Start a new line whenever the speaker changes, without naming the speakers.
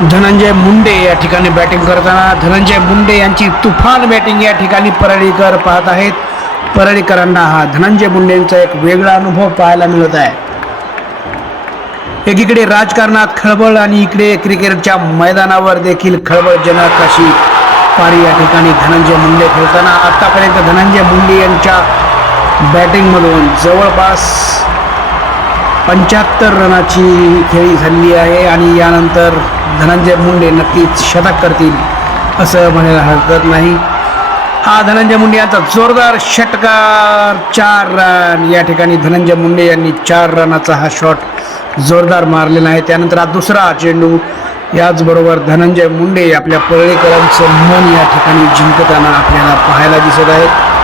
धनंजय मुंडे या ठिकाणी बॅटिंग करताना. धनंजय मुंडे यांची तुफान बॅटिंग या ठिकाणी परळीकर पाहत आहेत. परळीकरांना हा धनंजय मुंडेंचा एक वेगळा अनुभव पाहायला मिळत आहे. एकीकडे राजकारणात खळबळ आणि इकडे क्रिकेटच्या मैदानावर देखील खळबळजनक अशी पारी या ठिकाणी धनंजय मुंडे खेळताना. आत्तापर्यंत धनंजय मुंडे यांच्या बॅटिंगमधून जवळपास पंच्याहत्तर रनाची खेळी झालेली आहे आणि यानंतर धनंजय मुंडे नक्कीच शतक करतील असं म्हणायला हरकत नाही. हा धनंजय मुंडे यांचा जोरदार षटकार चार रन या ठिकाणी धनंजय मुंडे यांनी चार रनाचा हा शॉट जोरदार मारलेला आहे. त्यानंतर हा दुसरा चेंडू याचबरोबर धनंजय मुंडे आपल्या परळीकरांचं मन या ठिकाणी जिंकताना आपल्याला पाहायला दिसत आहेत.